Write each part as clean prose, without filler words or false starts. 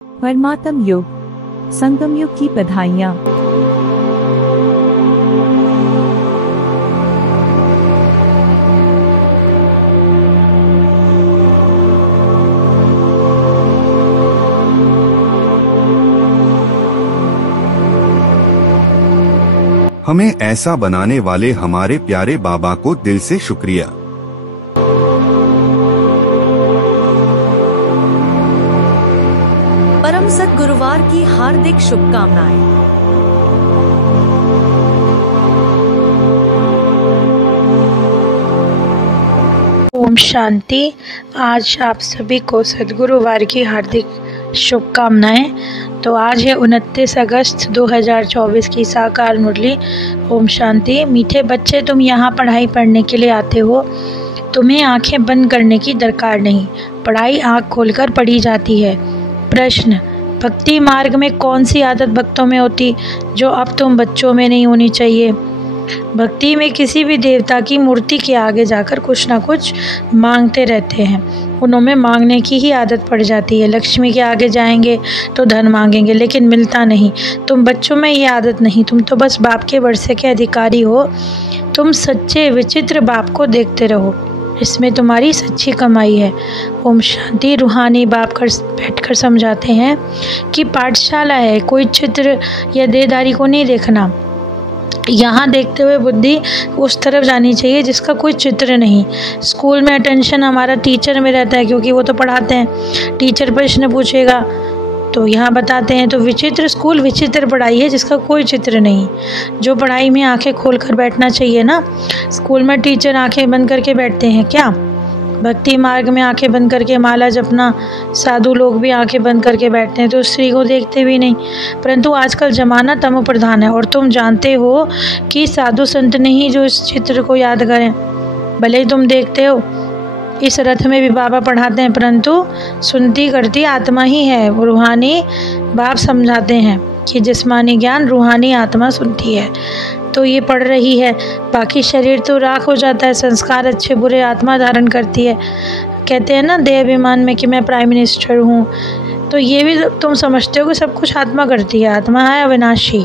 परमात्म युग, संगम युग की बधाइयाँ। हमें ऐसा बनाने वाले हमारे प्यारे बाबा को दिल से शुक्रिया। परम सद्गुरुवार की हार्दिक शुभकामनाएं। ओम शांति। आज आप सभी को सद्गुरुवार की हार्दिक शुभकामनाएं। तो आज है 29 अगस्त 2024 की साकार मुरली। ओम शांति। मीठे बच्चे, तुम यहाँ पढ़ाई पढ़ने के लिए आते हो। तुम्हें आंखें बंद करने की दरकार नहीं, पढ़ाई आँख खोलकर पढ़ी जाती है। प्रश्न: भक्ति मार्ग में कौन सी आदत भक्तों में होती जो अब तुम बच्चों में नहीं होनी चाहिए? भक्ति में किसी भी देवता की मूर्ति के आगे जाकर कुछ ना कुछ मांगते रहते हैं। उन्होंने मांगने की ही आदत पड़ जाती है। लक्ष्मी के आगे जाएंगे तो धन मांगेंगे, लेकिन मिलता नहीं। तुम बच्चों में ये आदत नहीं, तुम तो बस बाप के वर्षे के अधिकारी हो। तुम सच्चे विचित्र बाप को देखते रहो, इसमें तुम्हारी सच्ची कमाई है। ओम शांति। रूहानी बाप बैठकर समझाते हैं कि पाठशाला है, कोई चित्र या देहधारी को नहीं देखना। यहाँ देखते हुए बुद्धि उस तरफ जानी चाहिए जिसका कोई चित्र नहीं। स्कूल में अटेंशन हमारा टीचर में रहता है, क्योंकि वो तो पढ़ाते हैं। टीचर प्रश्न पूछेगा तो यहाँ बताते हैं। तो विचित्र स्कूल, विचित्र पढ़ाई है जिसका कोई चित्र नहीं। जो पढ़ाई में आंखें खोलकर बैठना चाहिए ना। स्कूल में टीचर आंखें बंद करके बैठते हैं क्या? भक्ति मार्ग में आंखें बंद करके माला जपना, साधु लोग भी आंखें बंद करके बैठते हैं, तो स्त्री को देखते भी नहीं। परंतु आजकल ज़माना तमो प्रधान है, और तुम जानते हो कि साधु संत नहीं जो इस चित्र को याद करें। भले ही तुम देखते हो इस रथ में भी बाबा पढ़ाते हैं, परंतु सुनती करती आत्मा ही है। वो रूहानी बाप समझाते हैं कि जिस्मानी ज्ञान रूहानी आत्मा सुनती है, तो ये पढ़ रही है। बाकी शरीर तो राख हो जाता है, संस्कार अच्छे बुरे आत्मा धारण करती है। कहते हैं ना देह अभिमान में कि मैं प्राइम मिनिस्टर हूँ, तो ये भी तुम समझते हो कि सब कुछ आत्मा करती है। आत्मा है अविनाशी,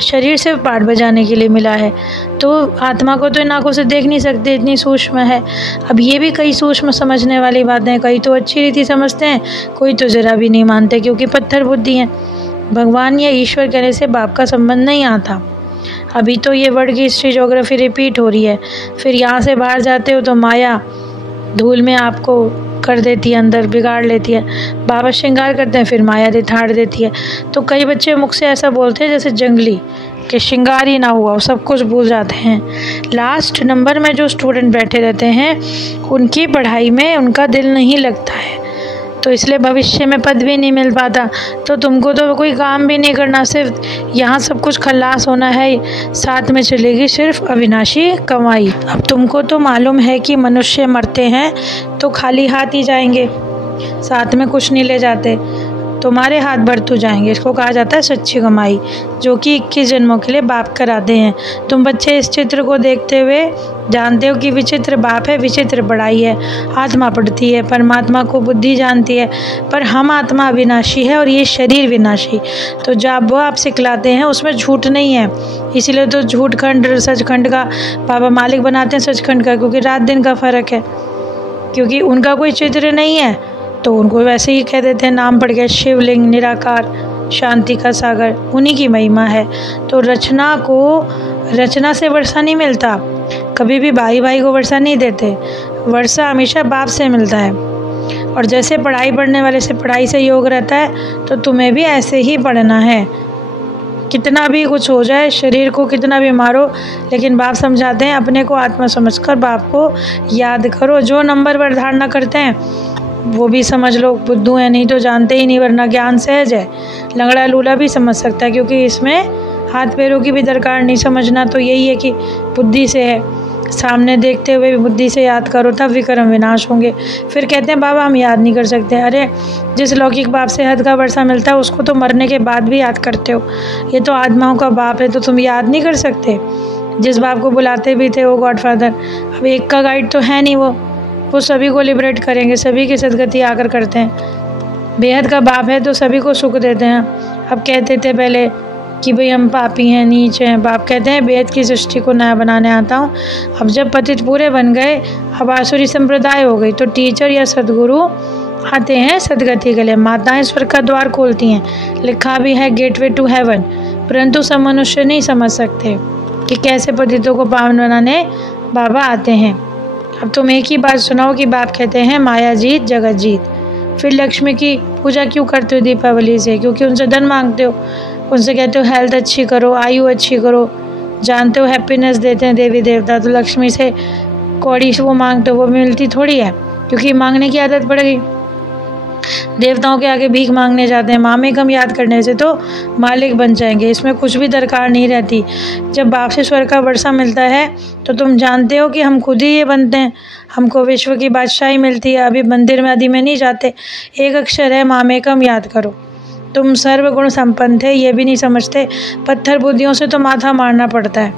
शरीर से पाठ बजाने के लिए मिला है, तो आत्मा को तो इन आँखों से देख नहीं सकते, इतनी सूक्ष्म है। अब ये भी कई सूक्ष्म समझने वाली बातें हैं। कई तो अच्छी रीति समझते हैं, कोई तो ज़रा भी नहीं मानते, क्योंकि पत्थर बुद्धि है। भगवान या ईश्वर कहने से बाप का संबंध नहीं आता। अभी तो ये वर्ड की हिस्ट्री ज्योग्राफी रिपीट हो रही है। फिर यहाँ से बाहर जाते हो तो माया धूल में आपको कर देती है, अंदर बिगाड़ लेती है। बाबा श्रृंगार करते हैं, फिर माया ठाड़ देती है। तो कई बच्चे मुख से ऐसा बोलते हैं जैसे जंगली कि श्रृंगार ही ना हुआ, वो सब कुछ भूल जाते हैं। लास्ट नंबर में जो स्टूडेंट बैठे रहते हैं उनकी पढ़ाई में उनका दिल नहीं लगता है, तो इसलिए भविष्य में पद भी नहीं मिल पाता। तो तुमको तो कोई काम भी नहीं करना, सिर्फ यहाँ सब कुछ खल्लास होना है। साथ में चलेगी सिर्फ अविनाशी कमाई। अब तुमको तो मालूम है कि मनुष्य मरते हैं तो खाली हाथ ही जाएंगे, साथ में कुछ नहीं ले जाते। तुम्हारे हाथ भर तो जाएंगे। इसको कहा जाता है सच्ची कमाई, जो कि 21 जन्मों के लिए बाप कराते हैं। तुम बच्चे इस चित्र को देखते हुए जानते हो कि विचित्र बाप है, विचित्र पढ़ाई है। आत्मा पढ़ती है, परमात्मा को बुद्धि जानती है, पर हम आत्मा अविनाशी है और ये शरीर विनाशी। तो जब वो आप सिखलाते हैं उसमें झूठ नहीं है, इसीलिए तो झूठ खंड सचखंड का बाबा मालिक बनाते हैं, सचखंड का, क्योंकि रात दिन का फ़र्क है। क्योंकि उनका कोई चित्र नहीं है तो उनको वैसे ही कह देते हैं, नाम पड़ गया शिवलिंग, निराकार, शांति का सागर, उन्हीं की महिमा है। तो रचना से वर्षा नहीं मिलता, कभी भी भाई भाई को वर्षा नहीं देते। वर्षा हमेशा बाप से मिलता है। और जैसे पढ़ाई पढ़ने वाले से पढ़ाई से योग रहता है, तो तुम्हें भी ऐसे ही पढ़ना है। कितना भी कुछ हो जाए, शरीर को कितना भी मारो, लेकिन बाप समझाते हैं अपने को आत्मा समझकर बाप को याद करो। जो नंबर पर धारणा करते हैं वो भी समझ लो बुद्धू है, नहीं तो जानते ही नहीं, वरना ज्ञान सहज है। लंगड़ा लूला भी समझ सकता है, क्योंकि इसमें हाथ पैरों की भी दरकार नहीं। समझना तो यही है कि बुद्धि से है, सामने देखते हुए भी बुद्धि से याद करो, तब विक्रम विनाश होंगे। फिर कहते हैं बाबा हम याद नहीं कर सकते। अरे जिस लौकिक बाप से हद का वर्षा मिलता है उसको तो मरने के बाद भी याद करते हो। ये तो आत्माओं का बाप है, तो तुम याद नहीं कर सकते? जिस बाप को बुलाते भी थे वो गॉडफादर, अब एक का गाइड तो है नहीं, वो सभी को लिबरेट करेंगे, सभी की सदगति आकर करते हैं। बेहद का बाप है तो सभी को सुख देते हैं। अब कहते थे पहले कि भाई हम पापी हैं, नीच हैं। बाप कहते हैं बेहद की सृष्टि को नया बनाने आता हूँ। अब जब पतित पूरे बन गए, अब आसुरी संप्रदाय हो गई, तो टीचर या सदगुरु आते हैं सदगति के लिए। माताएं स्वर्ग का द्वार खोलती हैं, लिखा भी है गेटवे टू हेवन। परंतु सब मनुष्य नहीं समझ सकते कि कैसे पतितों को पावन बनाने बाबा आते हैं। अब तुम एक ही बात सुनाओ कि बाप कहते हैं माया जीत जगत जीत। फिर लक्ष्मी की पूजा क्यों करते हो दीपावली से? क्योंकि उनसे धन मांगते हो, उनसे कहते हो हेल्थ अच्छी करो, आयु अच्छी करो। जानते हो हैप्पीनेस देते हैं देवी देवता, तो लक्ष्मी से कौड़ी से वो मांगते हो, वो मिलती थोड़ी है, क्योंकि मांगने की आदत पड़ गई। देवताओं के आगे भीख मांगने जाते हैं। मामेकम याद करने से तो मालिक बन जाएंगे, इसमें कुछ भी दरकार नहीं रहती। जब बाप से स्वर्ग का वर्षा मिलता है तो तुम जानते हो कि हम खुद ही ये बनते हैं, हमको विश्व की बादशाही मिलती है। अभी मंदिर में आदि में नहीं जाते, एक अक्षर है मामेकम याद करो। तुम सर्वगुण संपन्न थे ये भी नहीं समझते। पत्थर बुद्धियों से तो माथा मारना पड़ता है।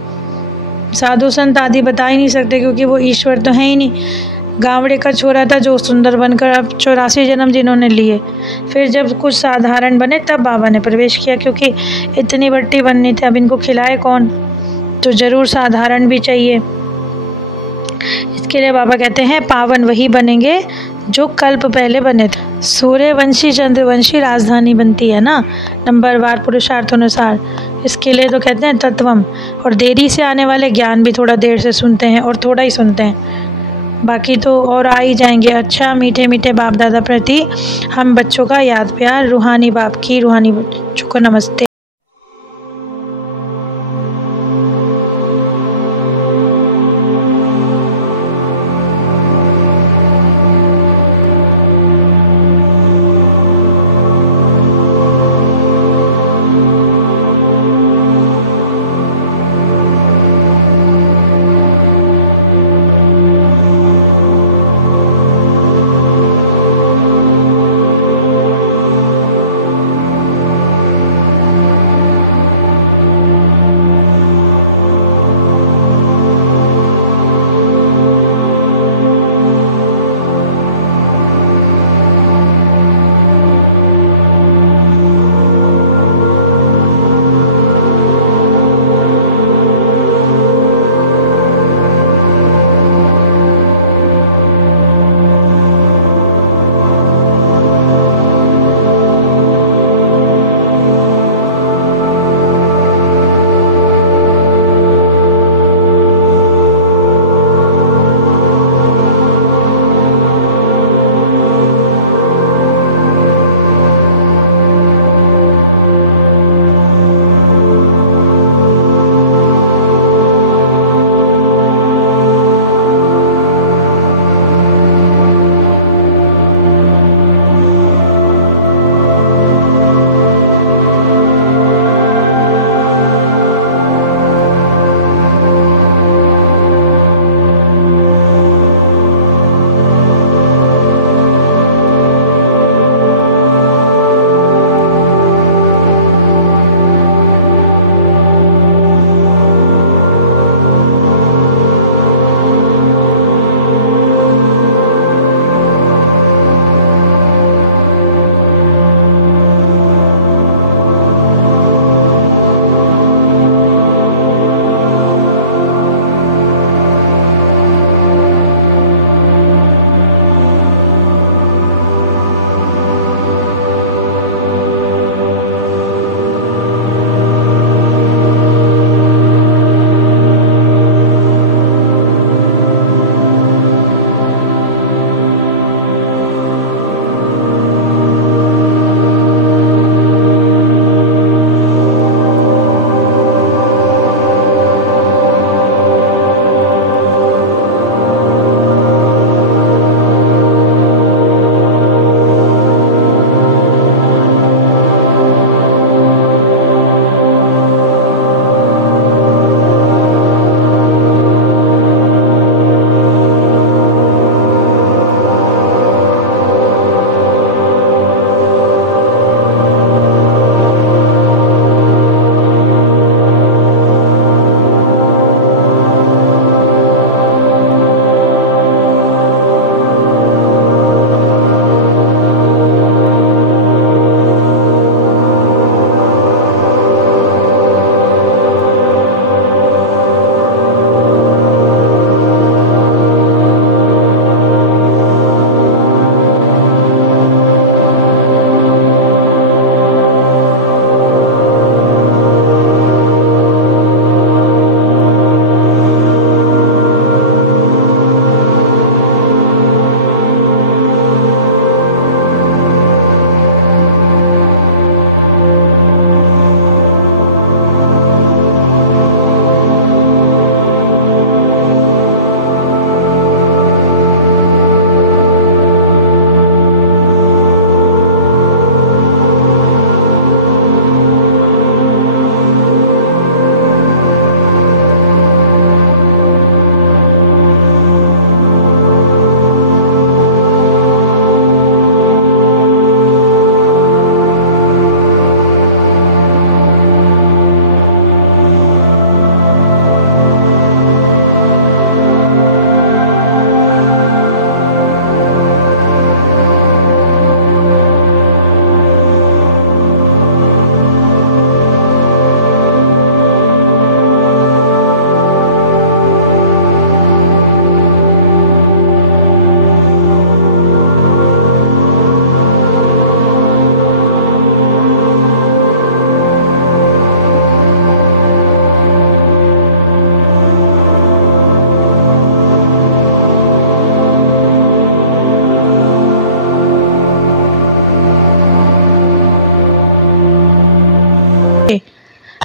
साधु संत आदि बता ही नहीं सकते, क्योंकि वो ईश्वर तो है ही नहीं। गावड़े का छोरा था जो सुंदर बनकर अब 84 जन्म जिन्होंने लिए। फिर जब कुछ साधारण बने तब बाबा ने प्रवेश किया, क्योंकि इतनी बट्टी बननी थी, अब इनको खिलाए कौन, तो जरूर साधारण भी चाहिए। इसके लिए बाबा कहते हैं पावन वही बनेंगे जो कल्प पहले बने थे। सूर्यवंशी चंद्रवंशी राजधानी बनती है ना, नंबरवार पुरुषार्थ अनुसार। इसके लिए तो कहते हैं तत्वम। और देरी से आने वाले ज्ञान भी थोड़ा देर से सुनते हैं और थोड़ा ही सुनते हैं, बाकी तो और आ ही जाएंगे। अच्छा, मीठे मीठे बाप दादा प्रति हम बच्चों का याद प्यार। रूहानी बाप की रूहानी बच्चों को नमस्ते।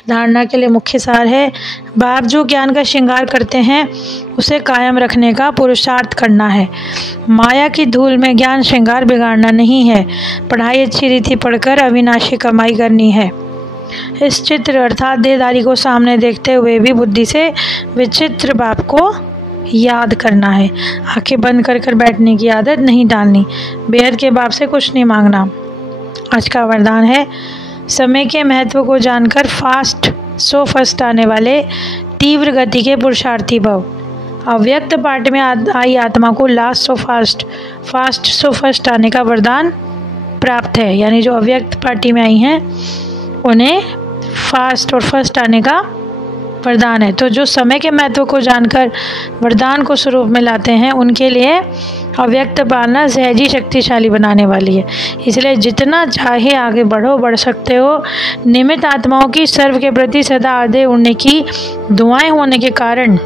धारणा के लिए मुख्य सार है, बाप जो ज्ञान का श्रृंगार करते हैं उसे कायम रखने का पुरुषार्थ करना है। माया की धूल में ज्ञान श्रृंगार बिगाड़ना नहीं है, पढ़ाई अच्छी रीति पढ़कर अविनाशी कमाई करनी है। इस चित्र अर्थात देहधारी को सामने देखते हुए भी बुद्धि से विचित्र बाप को याद करना है। आंखें बंद कर कर बैठने की आदत नहीं डालनी, बेहद के बाप से कुछ नहीं मांगना। आज का वरदान है, समय के महत्व को जानकर सो फर्स्ट आने वाले तीव्र गति के पुरुषार्थी भव। अव्यक्त पार्ट में आई आत्मा को लास्ट सो फर्स्ट आने का वरदान प्राप्त है, यानी जो अव्यक्त पार्टी में आई हैं उन्हें फास्ट और फर्स्ट आने का वरदान है। तो जो समय के महत्व को जानकर वरदान को स्वरूप में लाते हैं उनके लिए अव्यक्त पालना सहजी शक्तिशाली बनाने वाली है। इसलिए जितना चाहे आगे बढ़ो, बढ़ सकते हो। निमित्त आत्माओं की सर्व के प्रति सदा आधे उड़ने की दुआएं होने के कारण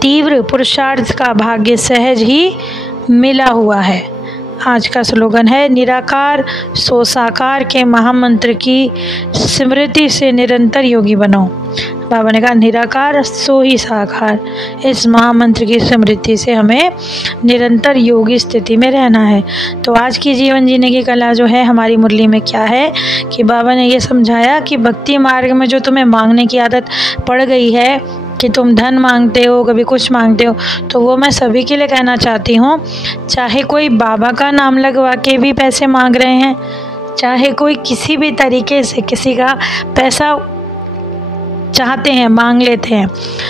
तीव्र पुरुषार्थ का भाग्य सहज ही मिला हुआ है। आज का स्लोगन है, निराकार सो साकार के महामंत्र की स्मृति से निरंतर योगी बनो। बाबा ने कहा निराकार सो ही साकार, इस महामंत्र की स्मृति से हमें निरंतर योगी स्थिति में रहना है। तो आज की जीवन जीने की कला जो है हमारी मुरली में क्या है कि बाबा ने ये समझाया कि भक्ति मार्ग में जो तुम्हें मांगने की आदत पड़ गई है कि तुम धन मांगते हो, कभी कुछ मांगते हो, तो वो मैं सभी के लिए कहना चाहती हूँ। चाहे कोई बाबा का नाम लगवा के भी पैसे मांग रहे हैं, चाहे कोई किसी भी तरीके से किसी का पैसा चाहते हैं, मांग लेते हैं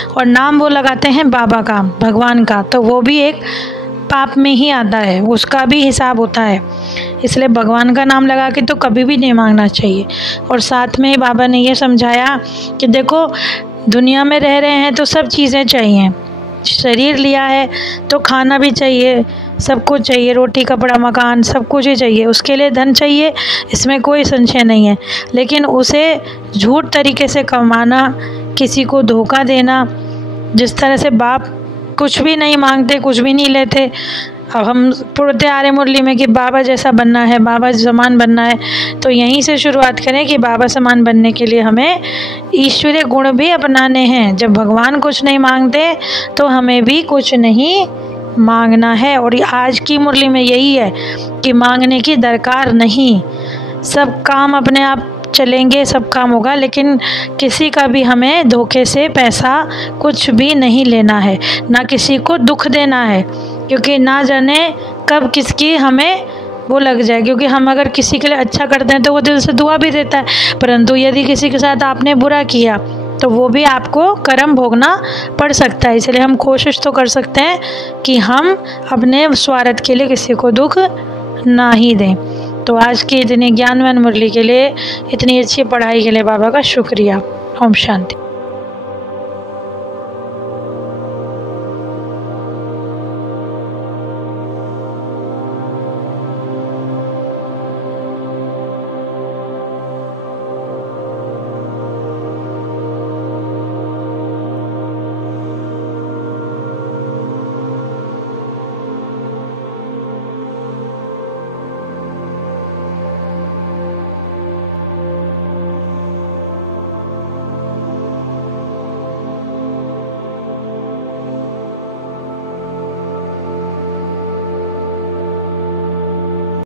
और नाम वो लगाते हैं बाबा का, भगवान का, तो वो भी एक पाप में ही आता है, उसका भी हिसाब होता है। इसलिए भगवान का नाम लगा के तो कभी भी नहीं मांगना चाहिए। और साथ में बाबा ने ये समझाया कि देखो दुनिया में रह रहे हैं तो सब चीज़ें चाहिए, शरीर लिया है तो खाना भी चाहिए, सब कुछ चाहिए, रोटी कपड़ा मकान सब कुछ ही चाहिए, उसके लिए धन चाहिए, इसमें कोई संशय नहीं है। लेकिन उसे झूठ तरीके से कमाना, किसी को धोखा देना, जिस तरह से बाप कुछ भी नहीं मांगते, कुछ भी नहीं लेते। अब हम पढ़ते आ रहे मुरली में कि बाबा जैसा बनना है, बाबा समान बनना है, तो यहीं से शुरुआत करें कि बाबा समान बनने के लिए हमें ईश्वरीय गुण भी अपनाने हैं। जब भगवान कुछ नहीं मांगते तो हमें भी कुछ नहीं मांगना है। और आज की मुरली में यही है कि मांगने की दरकार नहीं, सब काम अपने आप चलेंगे, सब काम होगा, लेकिन किसी का भी हमें धोखे से पैसा कुछ भी नहीं लेना है, ना किसी को दुख देना है, क्योंकि ना जाने कब किसकी हमें वो लग जाए। क्योंकि हम अगर किसी के लिए अच्छा करते हैं तो वो दिल से दुआ भी देता है, परंतु यदि किसी के साथ आपने बुरा किया तो वो भी आपको कर्म भोगना पड़ सकता है। इसलिए हम कोशिश तो कर सकते हैं कि हम अपने स्वार्थ के लिए किसी को दुख ना ही दें। तो आज की इतनी ज्ञानवान मुरली के लिए, इतनी अच्छी पढ़ाई के लिए बाबा का शुक्रिया। ओम शांति।